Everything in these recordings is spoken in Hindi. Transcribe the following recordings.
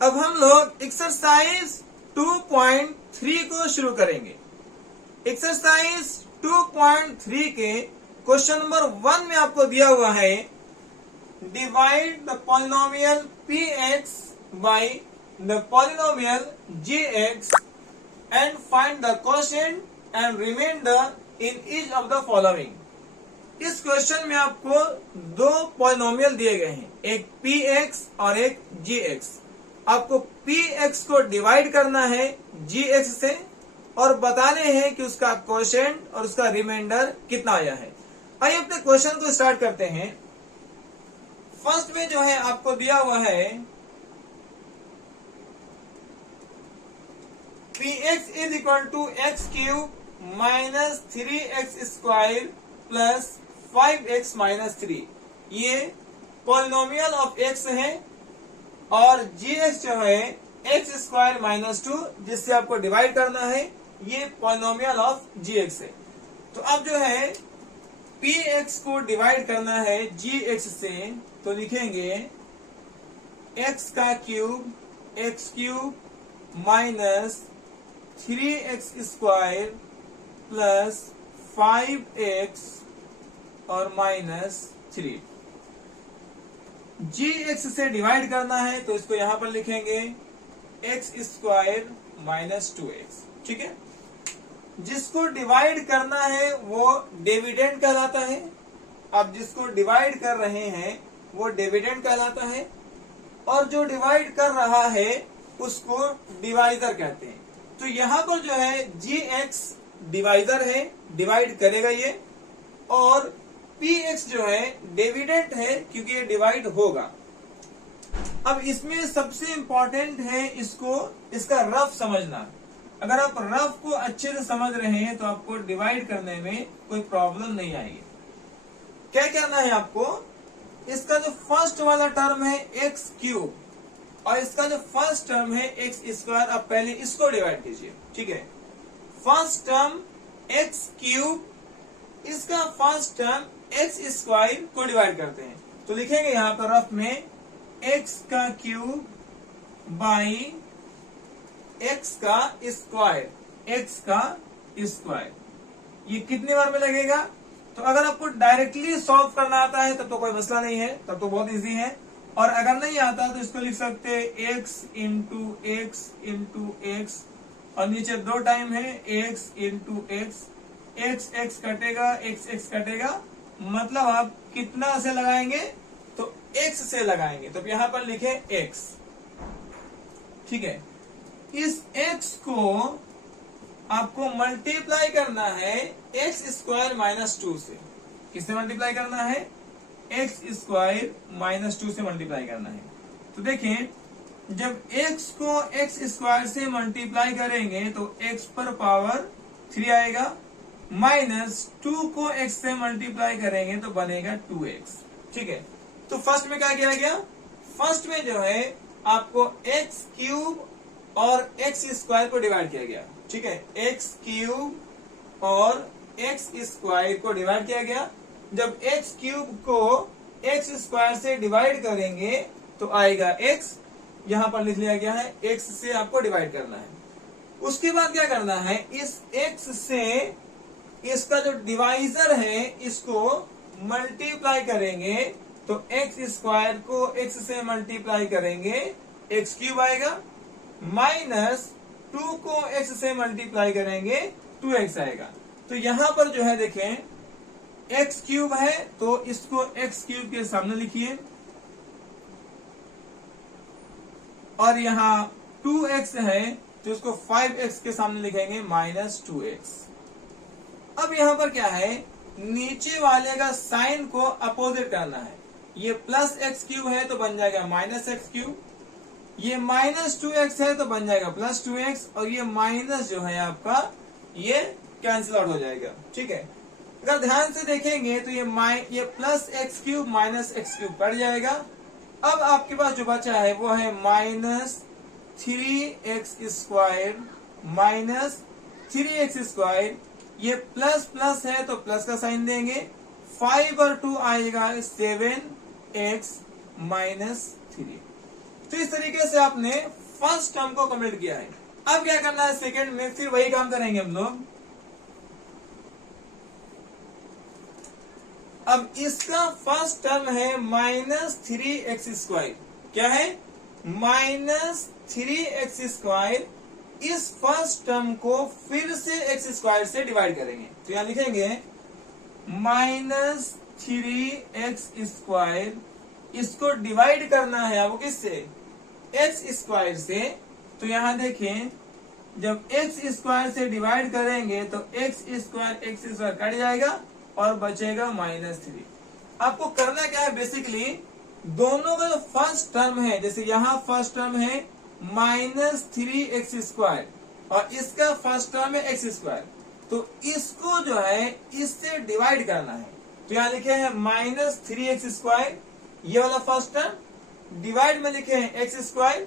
अब हम लोग एक्सरसाइज 2.3 को शुरू करेंगे। एक्सरसाइज 2.3 के क्वेश्चन नंबर 1 में आपको दिया हुआ है divide the polynomial px by the polynomial gx and find the quotient and remainder in each of the following. इस क्वेश्चन में आपको दो पॉलिनोमियल दिए गए हैं, एक px और एक gx। आपको px को डिवाइड करना है gx से और बताने हैं कि उसका क्वोशिएंट और उसका रिमाइंडर कितना आया है। आइए अपने क्वेश्चन को स्टार्ट करते हैं। फर्स्ट में जो है आपको दिया हुआ है px is equal to x cube minus 3x square plus 5x minus 3। ये पॉलिनोमियल ऑफ x है और gx जो है एक्स स्क्वायर माइनस 2 जिससे आपको डिवाइड करना है, ये पॉलिनोमियल ऑफ gx है। तो अब जो है px को डिवाइड करना है gx से, तो लिखेंगे x का cube x cube minus 3x square plus 5x और माइनस 3। gx से डिवाइड करना है तो इसको यहां पर लिखेंगे x स्क्वायर माइनस 2x। ठीक है, जिसको डिवाइड करना है वो डिविडेंड कहलाता है। अब जिसको डिवाइड कर रहे हैं वो डिविडेंड कहलाता है और जो डिवाइड कर रहा है उसको डिवाइजर कहते हैं। तो यहां पर जो है gx डिवाइजर है, डिवाइड करेगा ये, और px जो है डिविडेंड है क्योंकि ये डिवाइड होगा। अब इसमें सबसे इंपॉर्टेंट है इसका रफ समझना। अगर आप रफ को अच्छे से समझ रहे हैं तो आपको डिवाइड करने में कोई प्रॉब्लम नहीं आएगी। क्या करना है आपको, इसका जो फर्स्ट वाला टर्म है एक्स क्यूब और इसका जो फर्स्ट टर्म है एक्स स्क्वायर, आप पहले इसको डिवाइड कीजिए। ठीक है, फर्स्ट टर्म एक्स क्यूब, इसका फर्स्ट टर्म एक्स स्क्वायर को डिवाइड करते हैं तो लिखेंगे यहां पर रफ में एक्स का क्यूब बाई एक्स का स्क्वायर, एक्स का स्क्वायर। ये कितने बार में लगेगा, तो अगर आपको डायरेक्टली सॉल्व करना आता है तब तो कोई मसला नहीं है, तब तो बहुत इजी है। और अगर नहीं आता तो इसको लिख सकते हैं एक्स इंटू एक्स और नीचे दो टाइम है x into x. X x कटेगा, एक्स एक्स कटेगा, मतलब आप कितना से लगाएंगे, तो एक्स से लगाएंगे। तो यहां पर लिखे एक्स। ठीक है, इस x को आपको मल्टीप्लाई करना है एक्स स्क्वायर माइनस 2 से। किससे मल्टीप्लाई करना है, एक्स स्क्वायर माइनस 2 से मल्टीप्लाई करना है। तो देखें, जब x को एक्स स्क्वायर से मल्टीप्लाई करेंगे तो x पर पावर 3 आएगा, माइनस 2 को x से मल्टीप्लाई करेंगे तो बनेगा 2x। ठीक है, तो फर्स्ट में क्या किया गया, फर्स्ट में जो है आपको एक्स क्यूब और एक्स स्क्वायर को डिवाइड किया गया। ठीक है, एक्स क्यूब और एक्स स्क्वायर को डिवाइड किया गया। जब एक्स क्यूब को एक्स स्क्वायर से डिवाइड करेंगे तो आएगा एक्स, यहां पर लिख लिया गया है एक्स से आपको डिवाइड करना है। उसके बाद क्या करना है, इस एक्स से इसका जो डिवाइजर है इसको मल्टीप्लाई करेंगे तो एक्स स्क्वायर को एक्स से मल्टीप्लाई करेंगे एक्स क्यूब आएगा, माइनस 2 को x से मल्टीप्लाई करेंगे 2x आएगा। तो यहां पर जो है देखें x क्यूब है तो इसको x क्यूब के सामने लिखिए और यहां 2x है तो इसको 5x के सामने लिखेंगे माइनस 2x। अब यहां पर क्या है, नीचे वाले का साइन को अपोजिट करना है। ये प्लस एक्स क्यूब है तो बन जाएगा माइनस एक्स क्यूब, ये माइनस 2x है तो बन जाएगा प्लस 2x, और ये माइनस जो है आपका ये कैंसिल आउट हो जाएगा। ठीक है, अगर ध्यान से देखेंगे तो ये plus x cube minus x cube cut जाएगा। अब आपके पास जो बचा है वो है minus 3x square minus 3x square. ये प्लस प्लस है तो प्लस का साइन देंगे, 5 और 2 आएगा 7x माइनस 3। तो इस तरीके से आपने फर्स्ट टर्म को कंप्लीट किया है। अब क्या करना है सेकंड में, फिर वही काम करेंगे हम लोग। अब इसका फर्स्ट टर्म है -3x²। क्या है? -3x²। इस फर्स्ट टर्म को फिर से x² से डिवाइड करेंगे, तो यहां लिखेंगे -3x²। इसको डिवाइड करना है आपको किससे? x² से। तो यहां देखें, जब x² से डिवाइड करेंगे तो x² कट जाएगा और बचेगा -3। आपको करना क्या है बेसिकली, दोनों का जो फर्स्ट टर्म है, जैसे यहां फर्स्ट टर्म है -3x² और इसका फर्स्ट टर्म है x², तो इसको जो है इससे डिवाइड करना है। तो यहां लिखे हैं -3x², ये वाला फर्स्ट टर्म, डिवाइड में लिखे हैं x²।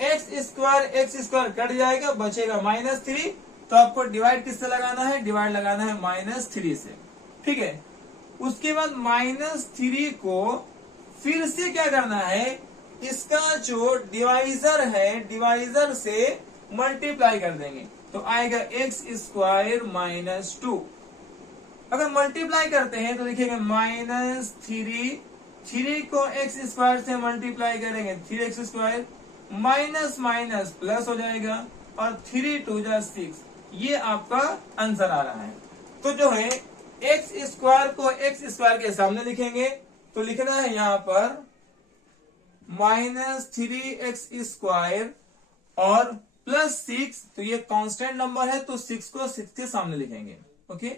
x² कट जाएगा, बचेगा -3। तो आपको डिवाइड किससे लगाना है? डिवाइड लगाना है -3 से। ठीक है, उसके बाद -3 को फिर से क्या करना है, इसका जो डिवाइजर है, डिवाइजर से मल्टीप्लाई कर देंगे, तो आएगा x² -2। अगर मल्टीप्लाई करते हैं तो लिखेंगे -3, 3 को x² से मल्टीप्लाई करेंगे 3x², माइनस माइनस प्लस हो जाएगा और 3 2 6। ये आपका आंसर आ रहा है। तो जो है x² को x² के सामने लिखेंगे, तो लिखना है यहां पर -3x² और +6। तो ये कांस्टेंट नंबर है, तो 6 को 6 के सामने लिखेंगे। ओके,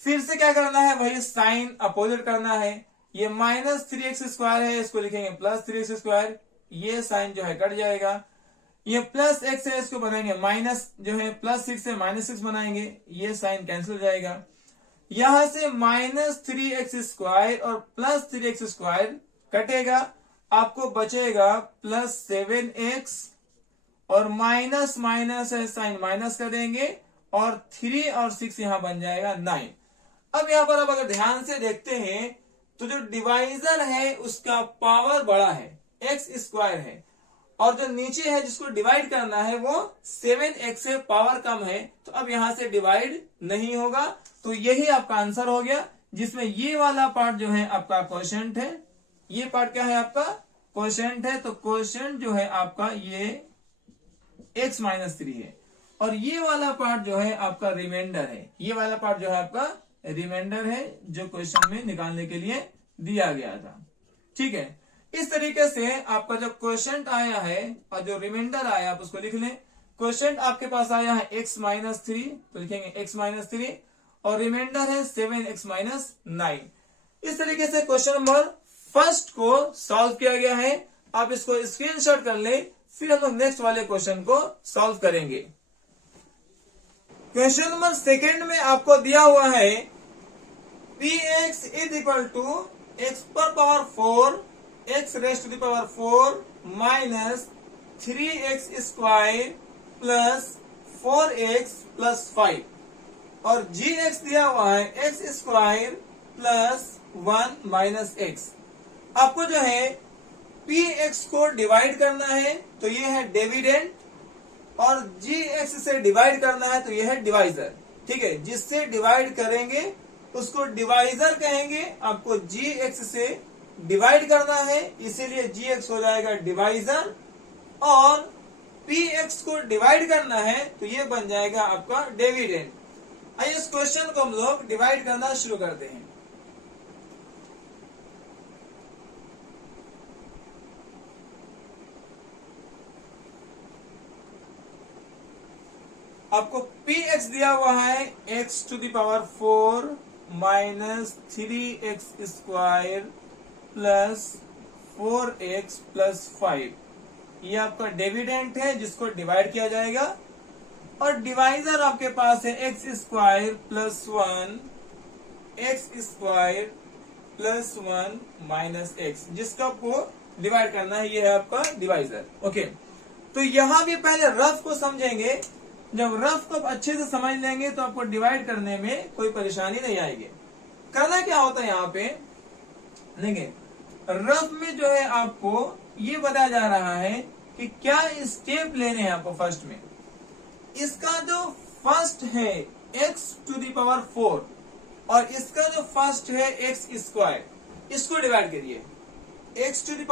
फिर से क्या करना है, वही साइन अपोजिट करना है। ये -3x² है, इसको लिखेंगे +3x²। ये साइन जो है कट जाएगा। ये +x है, इसको बनाएंगे माइनस, जो है +6 से -6 बनाएंगे, ये साइन कैंसिल हो जाएगा। यहां से -3x² और +3x² कटेगा, आपको बचेगा +7x और माइनस माइनस है, साइन माइनस कर देंगे और 3 और 6 यहां बन जाएगा 9। अब यहां पर आप अगर ध्यान से देखते हैं तो जो डिवाइजर है उसका पावर बड़ा है, x² है, और जो नीचे है जिसको डिवाइड करना है वो 7x है, पावर कम है, तो अब यहां से डिवाइड नहीं होगा। तो यही आपका आंसर हो गया, जिसमें ये वाला पार्ट जो है आपका क्वोशिएंट है। ये पार्ट क्या है आपका? क्वोशिएंट है। तो क्वोशिएंट जो है आपका ये x -3 है, और ये वाला पार्ट जो है आपका रिमाइंडर है। ये वाला पार्ट जो है आपका रिमाइंडर है, जो क्वेश्चन में निकालने के लिए दिया गया था। ठीक है, इस तरीके से आपका जो क्वोशिएंट आया है और जो रिमाइंडर आया आप उसको लिख लें। क्वोशिएंट आपके पास आया है x -3, तो लिखेंगे x -3, और रिमाइंडर है 7x -9। इस तरीके से क्वेश्चन नंबर फर्स्ट को सॉल्व किया गया है। आप इसको स्क्रीनशॉट कर ले, फिर हम लोग नेक्स्ट वाले क्वेश्चन को सॉल्व करेंगे। क्वेश्चन नंबर सेकेंड में आपको दिया हुआ है px = x⁴ x⁴ minus 3x² plus 4x plus 5, और gx दिया हुआ है x² प्लस 1 माइनस x। आपको जो है px को डिवाइड करना है, तो ये है डिविडेंड, और gx से डिवाइड करना है, तो ये है डिवाइजर। ठीक है, जिससे डिवाइड करेंगे उसको डिवाइजर कहेंगे। आपको gx से डिवाइड करना है, इसीलिए gx हो जाएगा डिवाइजर, और px को डिवाइड करना है तो ये बन जाएगा आपका डिविडेंड। आइए इस क्वेश्चन को हम लोग डिवाइड करना शुरू करते हैं। आपको px दिया हुआ है x⁴ minus 3x² plus 4x plus 5। ये आपका डिविडेंड है, जिसको डिवाइड किया जाएगा, और डिवाइजर आपके पास है x² plus 1 x² plus 1 minus x, जिसका आपको डिवाइड करना है। ये है आपका डिवाइजर। ओके, तो यहां भी पहले रफ को समझेंगे। जब रफ को अच्छे से समझ लेंगे तो आपको डिवाइड करने में कोई परेशानी नहीं आएगी। करना क्या होता है यहाँ पे, देखिए रफ में जो है आपको ये बताया जा रहा है कि क्या स्टेप लेने हैं आपको फर्स्ट में। इसका जो फर्स्ट है x⁴ और इसका जो फर्स्ट है x², इसको डिवाइड करिए। x⁴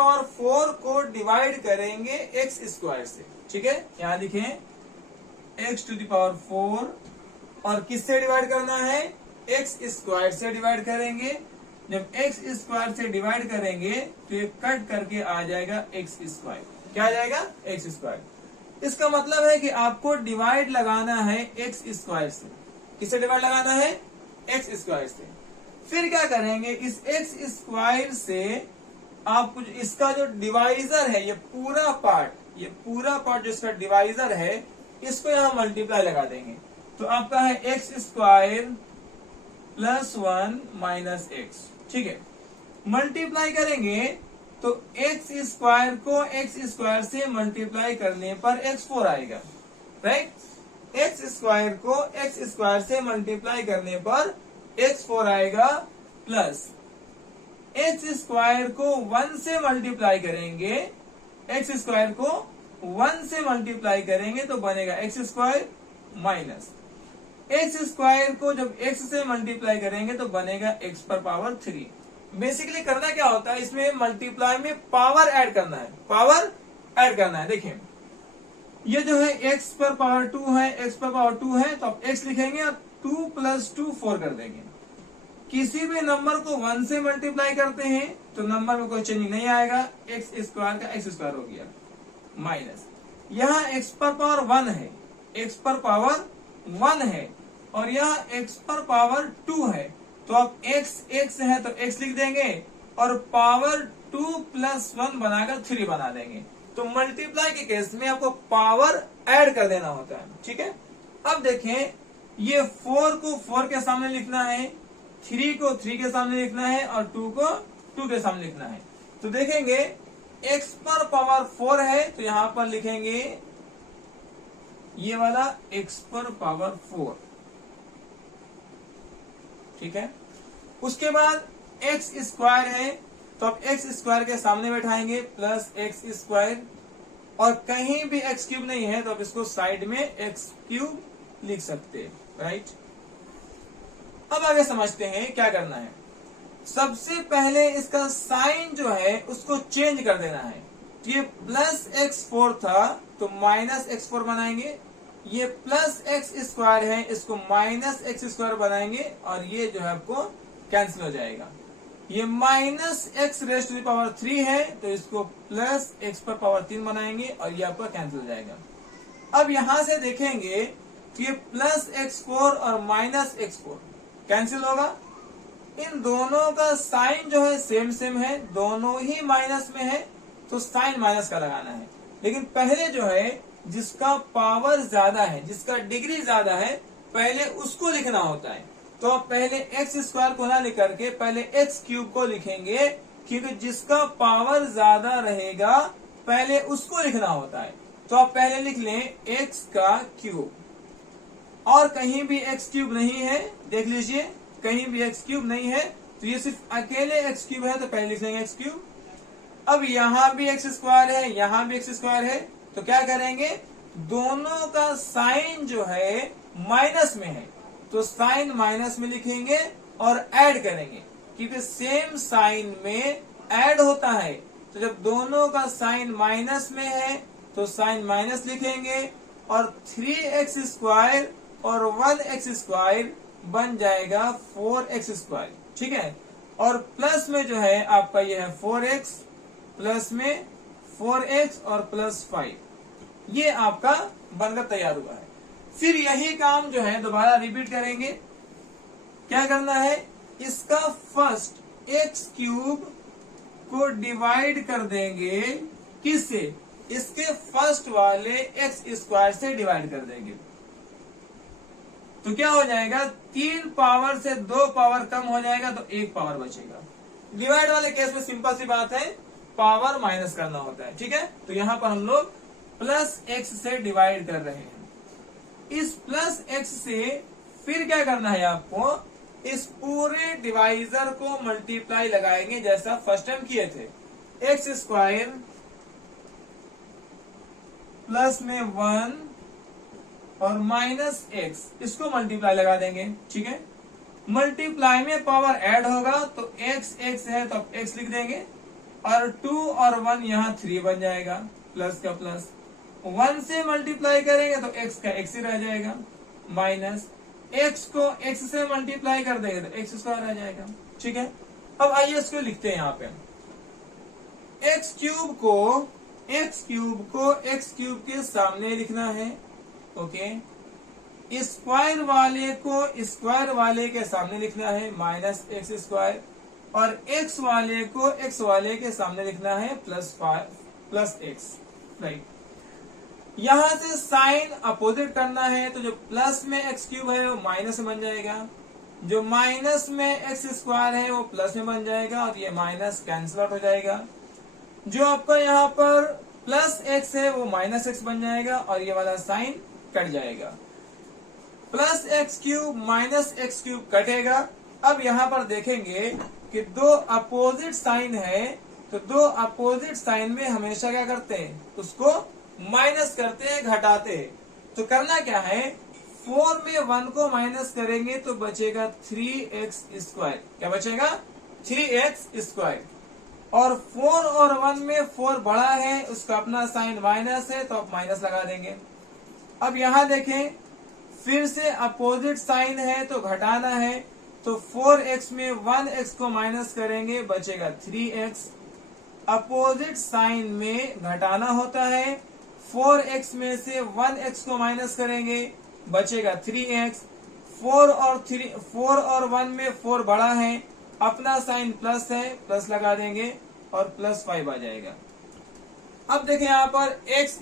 को डिवाइड करेंगे x² से, ठीक है। यहां लिखें x⁴ और किससे डिवाइड करना है, x² से डिवाइड करेंगे। जब x² से डिवाइड करेंगे तो ये कट करके आ जाएगा x²। क्या आ जाएगा, x²। इसका मतलब है कि आपको डिवाइड लगाना है x² से। किससे डिवाइड लगाना है, x² से। फिर क्या करेंगे, इस x² से आप कुछ इसका जो डिवाइजर है, ये पूरा पार्ट जो इसका डिवाइजर है, इसको यहां मल्टीप्लाई लगा देंगे। तो आपका है x² + 1 - x, ठीक है। मल्टीप्लाई करेंगे तो x² को x² से मल्टीप्लाई करने पर x4 आएगा, राइट। x² को x² से मल्टीप्लाई करने पर x4 आएगा, प्लस x² को 1 से मल्टीप्लाई करेंगे, x² को 1 से मल्टीप्लाई करेंगे तो बनेगा x² माइनस x² को जब x से मल्टीप्लाई करेंगे तो बनेगा x⁻3। बेसिकली करना क्या होता है, इसमें मल्टीप्लाई में पावर ऐड करना है। देखिए ये जो है x⁻2 है, तो आप x लिखेंगे और 2 + 2 4 कर देंगे। किसी भी नंबर को 1 से मल्टीप्लाई करते हैं तो नंबर में कोई चेंज नहीं आएगा, x² का x² हो गया, माइनस यहाँ x⁻1 है और यह x⁻2 है, तो आप x है तो x लिख देंगे और पावर 2 + 1 बनाकर 3 बना देंगे। तो मल्टीप्लाई के केस में आपको पावर ऐड कर देना होता है, ठीक है। अब देखें, ये 4 को 4 के सामने लिखना है, 3 को 3 के सामने लिखना है और 2 को 2 के सामने लिखना है। तो देखेंगे x⁻4 है तो यहां पर लिखेंगे ये वाला x⁻4, ठीक है। उसके बाद x² है तो आप x² के सामने बैठाएंगे प्लस x², और कहीं भी x³ नहीं है तो आप इसको साइड में x³ लिख सकते हैं, राइट। अब आगे समझते हैं क्या करना है। सबसे पहले इसका साइन जो है उसको चेंज कर देना है। तो ये +x4 था तो -x4 बनाएंगे, ये +x² है इसको -x² बनाएंगे और ये जो है आपको कैंसिल हो जाएगा। ये -x⁻³ है तो इसको +x⁻3 बनाएंगे और ये आपका कैंसिल हो जाएगा। अब यहां से देखेंगे तो ये +x4 और -x4 कैंसिल होगा। इन दोनों का साइन जो है सेम है, दोनों ही माइनस में है तो साइन माइनस का लगाना है। लेकिन पहले जो है जिसका पावर ज्यादा है, जिसका डिग्री ज्यादा है, पहले उसको लिखना होता है। तो आप पहले x² को ना लिख करके पहले x³ को लिखेंगे, क्योंकि जिसका पावर ज्यादा रहेगा पहले उसको लिखना होता है। तो आप पहले लिख लें x³ और कहीं भी x³ नहीं है, देख लीजिए कहीं भी x³ नहीं है, तो ये सिर्फ अकेले x³ है तो पहले लिख लेंगे x³। अब यहाँ भी x² है, यहाँ भी x² है, तो क्या करेंगे, दोनों का साइन जो है माइनस में है तो साइन माइनस में लिखेंगे और ऐड करेंगे, क्योंकि सेम साइन में ऐड होता है। तो जब दोनों का साइन माइनस में है तो साइन माइनस लिखेंगे और 3x² और 1x² बन जाएगा 4x², ठीक है। और प्लस में जो है आपका ये है 4x, प्लस में 4x और +5, ये आपका बनकर तैयार हुआ है। फिर यही काम जो है दोबारा रिपीट करेंगे। क्या करना है, इसका फर्स्ट x³ को डिवाइड कर देंगे, किससे, इसके फर्स्ट वाले x² से डिवाइड कर देंगे। तो क्या हो जाएगा, 3 पावर से 2 पावर कम हो जाएगा तो 1 पावर बचेगा। डिवाइड वाले केस में सिंपल सी बात है, पावर माइनस करना होता है, ठीक है। तो यहां पर हम लोग +x से डिवाइड कर रहे हैं। इस +x से फिर क्या करना है आपको, इस पूरे डिवाइजर को मल्टीप्लाई लगाएंगे जैसा फर्स्ट टाइम किए थे। x² प्लस में 1 और माइनस एक्स, इसको मल्टीप्लाई लगा देंगे। ठीक है, मल्टीप्लाई में पावर ऐड होगा तो एक्स एक्स है तो अब एक्स लिख देंगे, और 2 और 1 यहाँ 3 बन जाएगा, प्लस का प्लस। 1 से मल्टीप्लाई करेंगे तो एक्स का एक्स ही रह जाएगा, माइनस एक्स को एक्स से मल्टीप्लाई कर देंगे तो एक्स स्क्वायर रह जाएगा। ठीक है, अब आइए इसको लिखते हैं यहाँ पे, एक्स क्यूब को एक्स क्यूब के सामने लिखना है। ओके, स्क्वायर वाले को स्क्वायर वाले के सामने लिखना है, माइनस एक्स स्क्वायर, और एक्स वाले को एक्स वाले के सामने लिखना है, प्लस एक्स। राइट, यहां से साइन अपोजिट करना है तो जो प्लस में एक्स क्यूब है वो माइनस में बन जाएगा, जो माइनस में एक्स स्क्वायर है वो प्लस में बन जाएगा, और ये माइनस कैंसिल आउट हो जाएगा। जो आपका यहाँ पर प्लस एक्स है वो माइनस एक्स बन जाएगा, और ये वाला साइन कट जाएगा। Plus x cube minus x cube कटेगा। अब यहाँ पर देखेंगे कि दो अपोजिट साइन है, तो दो अपोजिट साइन में हमेशा क्या करते हैं, उसको माइनस करते हैं, घटाते हैं। तो करना क्या है, 4 में 1 को माइनस करेंगे तो बचेगा 3x स्क्वायर। क्या बचेगा, 3x स्क्वायर। और 4 और 1 में 4 बड़ा है, उसका अपना साइन माइनस है तो आप माइनस लगा देंगे। अब यहाँ देखें, फिर से अपोजिट साइन है तो घटाना है, तो 4x में 1x को माइनस करेंगे, बचेगा 3x। अपोजिट साइन में घटाना होता है, 4x में से 1x को माइनस करेंगे, बचेगा 3x। 4 और 1 में 4 बड़ा है, अपना साइन प्लस है, प्लस लगा देंगे और प्लस 5 आ जाएगा। अब देखें यहाँ पर एक्स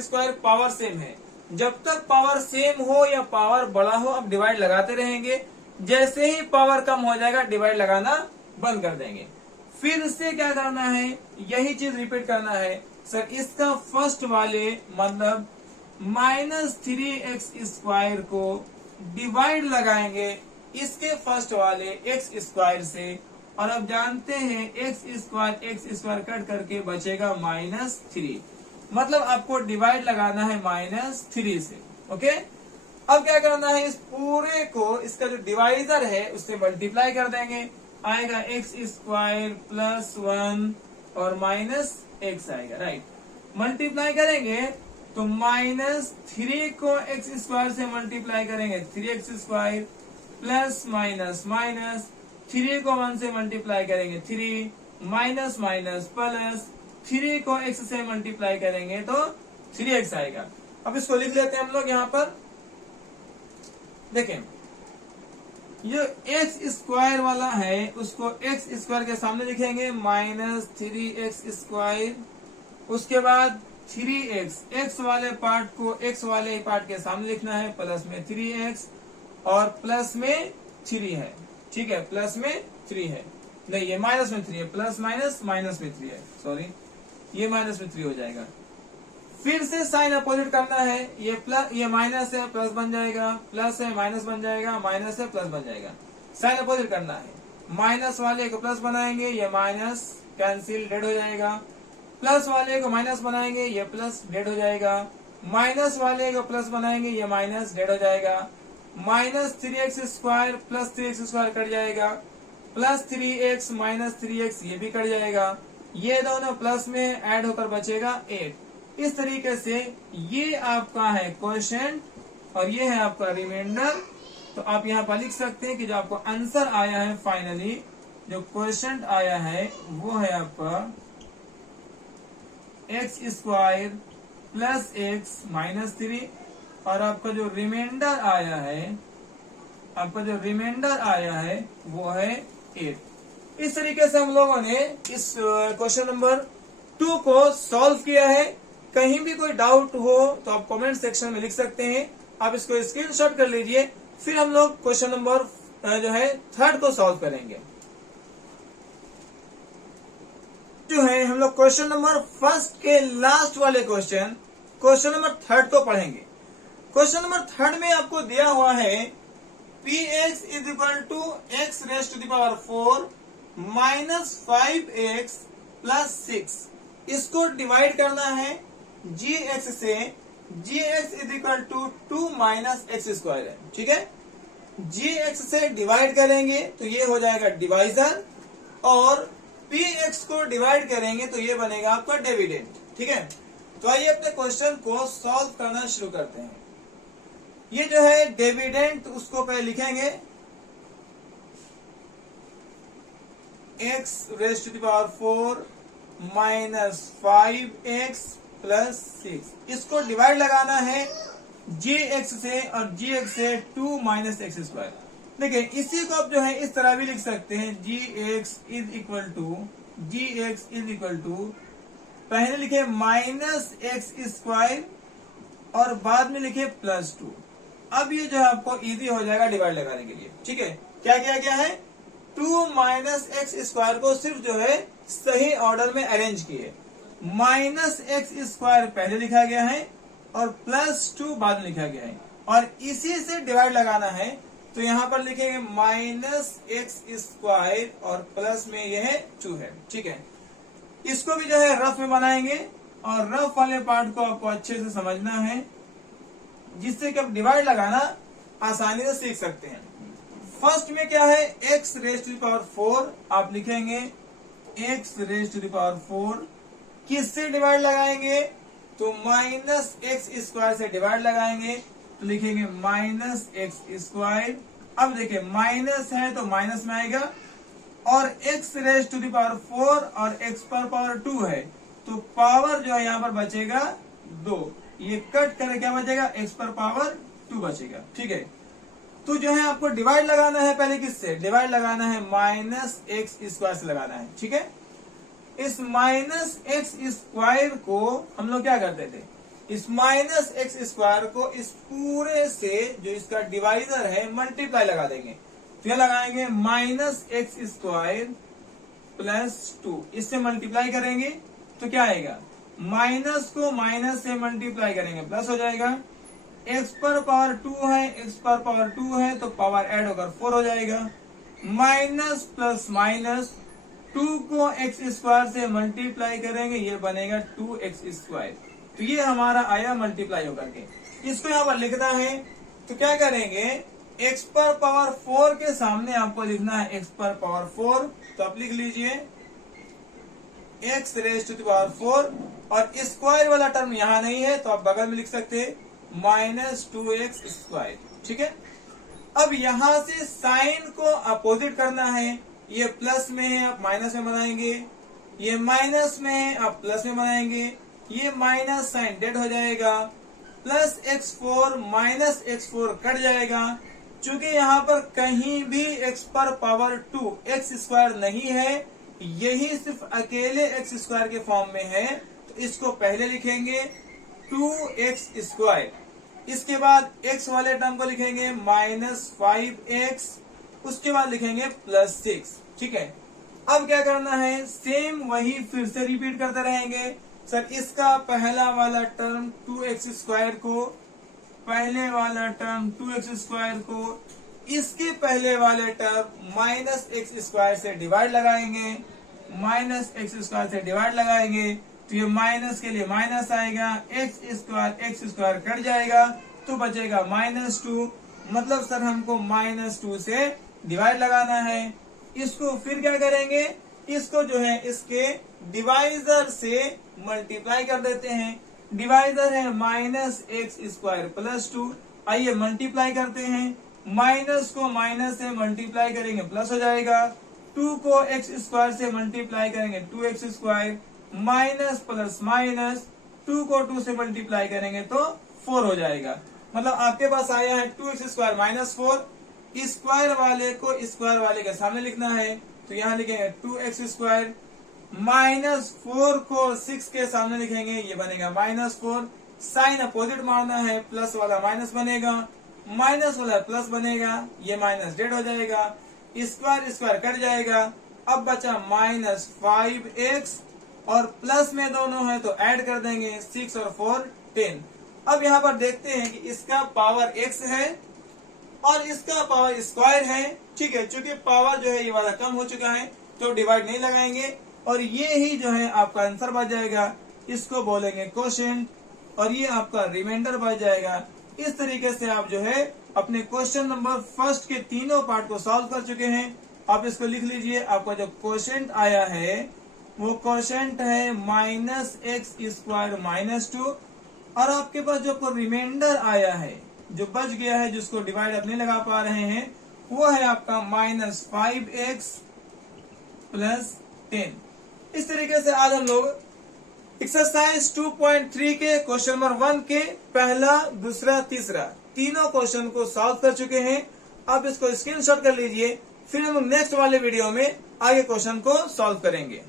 स्क्वायर पावर सेम है। जब तक पावर सेम हो या पावर बड़ा हो, अब डिवाइड लगाते रहेंगे। जैसे ही पावर कम हो जाएगा डिवाइड लगाना बंद कर देंगे। फिर से क्या करना है, यही चीज रिपीट करना है। सर इसका फर्स्ट वाले मतलब -3x स्क्वायर को डिवाइड लगाएंगे इसके फर्स्ट वाले एक्स स्क्वायर से, और अब जानते हैं एक्स स्क्वायर कट करके बचेगा -3, मतलब आपको डिवाइड लगाना है -3 से। ओके, अब क्या करना है, इस पूरे को इसका जो डिवाइजर है उससे मल्टीप्लाई कर देंगे, आएगा एक्स स्क्वायर प्लस 1 और -x आएगा। राइट, मल्टीप्लाई करेंगे तो -3 को एक्स स्क्वायर से मल्टीप्लाई करेंगे 3x स्क्वायर, प्लस माइनस 3 को 1 से मल्टीप्लाई करेंगे 3, माइनस प्लस 3 को x से मल्टीप्लाई करेंगे तो 3x आएगा। अब इसको लिख लेते हैं हम लोग। यहाँ पर देखें, ये x स्क्वायर वाला है उसको x स्क्वायर के सामने लिखेंगे, -3x स्क्वायर। उसके बाद 3x, x वाले पार्ट को x वाले पार्ट के सामने लिखना है, प्लस में 3x और प्लस में 3 है। ठीक है, प्लस में 3 है, नहीं ये माइनस में 3 है, प्लस माइनस में 3 है, सॉरी ये माइनस में 3 हो जाएगा। फिर से साइन अपोजिट करना है, ये माइनस है प्लस बन जाएगा, प्लस है माइनस बन जाएगा, माइनस है प्लस बन जाएगा। साइन अपोजिट करना है, माइनस वाले को प्लस बनाएंगे, ये माइनस कैंसिल डेड हो जाएगा, प्लस वाले को माइनस बनाएंगे, ये प्लस डेड हो जाएगा, माइनस वाले को प्लस बनाएंगे, ये माइनस डेड हो जाएगा, -3x square plus 3x square cut जाएगा, प्लस 3x माइनस 3x ये भी कट जाएगा, ये दोनों प्लस में ऐड होकर बचेगा 8। इस तरीके से ये आपका है क्वोशिएंट और ये है आपका रिमाइंडर। तो आप यहाँ पर लिख सकते हैं कि जो आपको आंसर आया है फाइनली, जो क्वोशिएंट आया है वो है आपका x square plus x minus 3, और आपका जो रिमाइंडर आया है वो है 8। इस तरीके से हम लोगों ने इस क्वेश्चन नंबर 2 को सॉल्व किया है। कहीं भी कोई डाउट हो तो आप कमेंट सेक्शन में लिख सकते हैं, आप इसको स्क्रीनशॉट कर लीजिए। फिर हम लोग क्वेश्चन नंबर जो है 3 को सॉल्व करेंगे। जो है हम लोग क्वेश्चन नंबर 1 के लास्ट वाले क्वेश्चन नंबर 3 को पढ़ेंगे। क्वेश्चन नंबर 3 में आपको दिया हुआ है px is equal to x raise to the power 4 -5x plus 6। इसको डिवाइड करना है जी एक्स से g x is equal to 2 minus x square है, ठीक है। जी एक्स से डिवाइड करेंगे तो ये हो जाएगा डिवाइजर, और पी एक्स को डिवाइड करेंगे तो ये बनेगा आपका डिविडेंड, ठीक है। तो आइए अपने क्वेश्चन को सॉल्व करना शुरू करते हैं। ये जो है डिविडेंड उसको पहले लिखेंगे x raise to the power 4 minus 5x plus 6। इसको डिवाइड लगाना है जी एक्स से, और जी एक्स से 2 माइनस एक्स स्क्वायर। देखिए इसी को आप जो है इस तरह भी लिख सकते हैं, जी एक्स इज इक्वल टू पहले लिखे माइनस एक्स स्क्वायर और बाद में लिखे प्लस 2। अब ये जो है आपको इजी हो जाएगा डिवाइड लगाने के लिए, ठीक है। क्या किया गया है, 2 माइनस एक्स स्क्वायर को सिर्फ जो है सही ऑर्डर में अरेंज किए। माइनस एक्स स्क्वायर पहले लिखा गया है और प्लस 2 बाद में लिखा गया है, और इसी से डिवाइड लगाना है। तो यहाँ पर लिखेंगे माइनस एक्स स्क्वायर और प्लस में यह 2 है, ठीक है। इसको भी जो है रफ में बनाएंगे, और रफ वाले पार्ट को आपको अच्छे से समझना है, जिससे कि आप डिवाइड लगाना आसानी से सीख सकते हैं। फर्स्ट में क्या है, x raise to the power 4 आप लिखेंगे x raise to the power 4। किससे डिवाइड लगाएंगे, तो माइनस एक्स स्क्वायर से डिवाइड लगाएंगे तो लिखेंगे माइनस एक्स स्क्वायर। अब देखिए माइनस है तो माइनस में आएगा, और x raise to the power 4 और x पर पावर 2 है, तो पावर जो है यहाँ पर बचेगा 2। ये कट करे क्या बचेगा, x पर पावर 2 बचेगा, ठीक है। तो जो है आपको डिवाइड लगाना है, पहले किससे डिवाइड लगाना है, माइनस एक्स स्क्वायर से लगाना है, ठीक है। इस माइनस एक्स स्क्वायर को हम लोग क्या करते थे, इस माइनस एक्स स्क्वायर को इस पूरे से जो इसका डिवाइजर है मल्टीप्लाई लगा देंगे। तो क्या लगाएंगे, माइनस एक्स स्क्वायर प्लस 2, इससे मल्टीप्लाई करेंगे तो क्या आएगा, माइनस को माइनस से मल्टीप्लाई करेंगे प्लस हो जाएगा। एक्स पर पावर 2 है, एक्स पर पावर 2 है तो पावर ऐड होकर 4 हो जाएगा। माइनस प्लस माइनस 2 को एक्स स्क्वायर से मल्टीप्लाई करेंगे, ये बनेगा 2x स्क्वायर। तो ये हमारा आया मल्टीप्लाई होकर के। इसको यहाँ पर लिखना है तो क्या करेंगे, x पर पावर 4 के सामने आपको लिखना है x पर पावर 4, तो आप लिख लीजिए x raise to the power 4, और स्क्वायर वाला टर्म यहाँ नहीं है तो आप बगल में लिख सकते हैं माइनस 2x स्क्वायर, ठीक है। अब यहां से साइन को अपोजिट करना है, ये प्लस में है आप माइनस में बनाएंगे, ये माइनस में है आप प्लस में बनाएंगे, ये माइनस साइन डेड हो जाएगा, plus x4 minus x4 cut जाएगा। चूंकि यहाँ पर कहीं भी x पर पावर 2 x स्क्वायर नहीं है, यही सिर्फ अकेले x स्क्वायर के फॉर्म में है, तो इसको पहले लिखेंगे 2x स्क्वायर। इसके बाद x वाले टर्म को लिखेंगे माइनस 5x, उसके बाद लिखेंगे प्लस 6, ठीक है। अब क्या करना है, सेम वही फिर से रिपीट करते रहेंगे। सर इसका पहला वाला टर्म 2x स्क्वायर को, पहले वाला टर्म 2x स्क्वायर को, इसके पहले वाले टर्म माइनस एक्स स्क्वायर से डिवाइड लगाएंगे, माइनस एक्स स्क्वायर से डिवाइड लगाएंगे तो ये माइनस के लिए माइनस आएगा, एक्स स्क्वायर कट जाएगा तो बचेगा माइनस 2। मतलब सर हमको माइनस 2 से डिवाइड लगाना है। इसको फिर क्या करेंगे, इसको जो है इसके डिवाइजर से मल्टीप्लाई कर देते हैं। डिवाइजर है माइनस एक्स स्क्वायर प्लस 2, आइए मल्टीप्लाई करते हैं। माइनस को माइनस से मल्टीप्लाई करेंगे प्लस हो जाएगा, 2 को एक्स स्क्वायर से मल्टीप्लाई करेंगे 2x square, minus plus minus 2 को 2 से मल्टीप्लाई करेंगे तो 4 हो जाएगा। मतलब आपके पास आया है 2x स्क्वायर माइनस 4। स्क्वायर वाले को स्क्वायर वाले के सामने लिखना है तो यहाँ लिखेंगे 2x स्क्वायर, माइनस 4 को 6 के सामने लिखेंगे, ये बनेगा माइनस 4। साइन अपोजिट मारना है, प्लस वाला माइनस बनेगा, माइनस वाला प्लस बनेगा, ये माइनस डेड हो जाएगा, स्क्वायर स्क्वायर कट जाएगा। अब बचा माइनस 5x, और प्लस में दोनों है तो ऐड कर देंगे 6 और 4 10। अब यहाँ पर देखते हैं कि इसका पावर x है और इसका पावर स्क्वायर है, ठीक है। चूंकि पावर जो है ये वाला कम हो चुका है तो डिवाइड नहीं लगाएंगे, और ये ही जो है आपका आंसर बच जाएगा। इसको बोलेंगे कोशेंट, और ये आपका रिमाइंडर बच जाएगा। इस तरीके से आप जो है अपने क्वेश्चन नंबर फर्स्ट के तीनों पार्ट को सॉल्व कर चुके हैं। आप इसको लिख लीजिए, आपका जो क्वोशिएंट आया है वो क्वोशिएंट है -x² -2, और आपके पास जो रिमाइंडर आया है, जो बच गया है, जिसको डिवाइड आप नहीं लगा पा रहे हैं, वो है आपका -5x + 10। इस तरीके से आज हम लोग एक्सरसाइज 2.3 के क्वेश्चन नंबर 1 के पहला, दूसरा, तीसरा तीनों क्वेश्चन को सॉल्व कर चुके हैं। आप इसको स्क्रीनशॉट कर लीजिए, फिर हम नेक्स्ट वाले वीडियो में आगे क्वेश्चन को सॉल्व करेंगे।